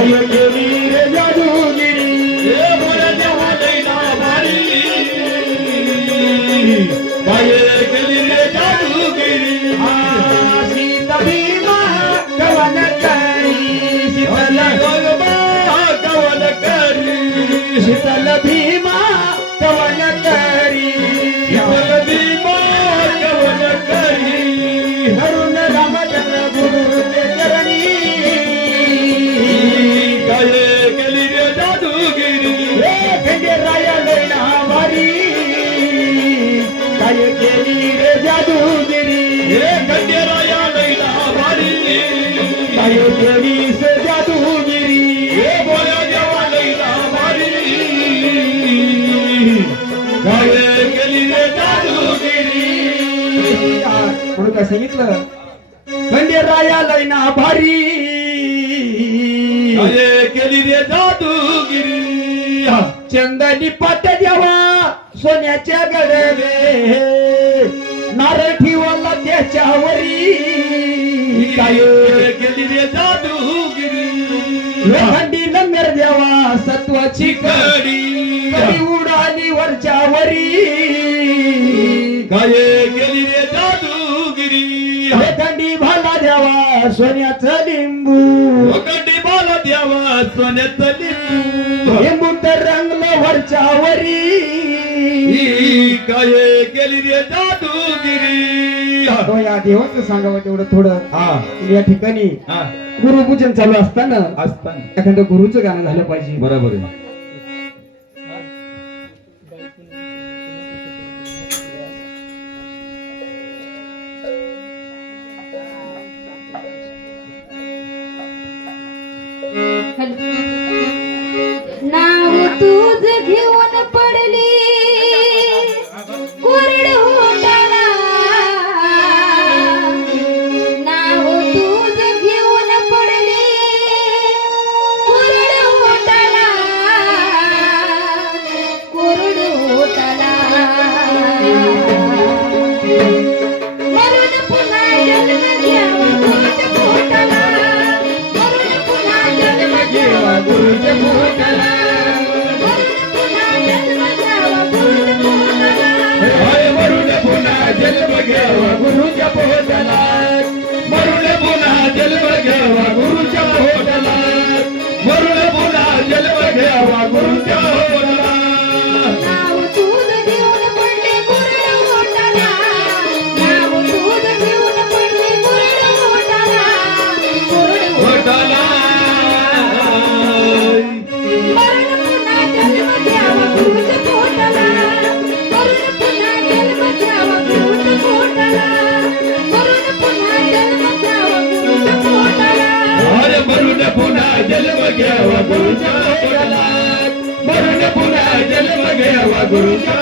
काय केली रे जादूगिरी बोला देवा लैला भारी काय केली रे जादूगिरी सीता भीमा कवन करी शीतल कवन करी शीतल भीमा कवन करी शीतल भीमा कवन करी धरून रामचंद्र गुरुचे चरणी काय केली रे जादूगिरी खंडेराया लैला भारी काय केली रे जादूगिरी खंडेराया लैला भारी काय केली से जादूगिरी बोला देवा लैला भारी काय केली रे जादूगिरी म्हणून काय सांगितलं खंडेराया लैला भारी काय केली रे जादूगिरी चंदनी पाट द्यावा सोन्याच्या गडवे नारळ ठेवला त्याच्यावरी काय केली रे जादूगिरी लोखंडी लंगर द्यावा सत्वाची कडी कडी उडाली वरच्यावरी काय केली रे जादूगिरी लोखंडी भाला द्यावा सोन्याचं लिंबू लोखंडी बाला द्यावा सोन्याचं लिंबू लिंबू तर रंगलं वरच्यावरी काय केली रे जादूगिरी तो या देवाचं सांगावं तेवढं थोडं हा या ठिकाणी हा गुरुपूजन चालू असताना असताना एखादं गुरुचं गाणं झालं पाहिजे बरोबर आहे नाव तुझ घेऊन पडली कोरड होताना नाव तुझ घेऊन पडली कोरड होताना मरून पुन्हा जन्म घ्यावा तुझ्या पोटाला मरून पुन्हा जन्म घ्यावा गुरुच्या पोटाला मरून पुन्हा जन्म घ्यावा गुरुच्या पोटाला मरून पुन्हा जन्म घ्यावा गुरुच्या पोटाला मरून पुन्हा जन्म घ्यावा गुरुच्या पोटाला नाव तुझ घेऊन पडले कोरड होताना नाव तुझ घेऊन पडले कोरड होताना पोटाला मरण पुन्हा जन्म घ्यावा गुरुच्या पोटाला मरण पुन्हा जन्म घ्यावा गुरुच्या पोटाला मरण पुन्हा जन्म घ्यावा गुरुच्या पोटाला अरे मरून पुन्हा जन्म घ्यावा गुरुच्या पोटाला मरून पुन्हा जन्म घ्यावा गुरुच्या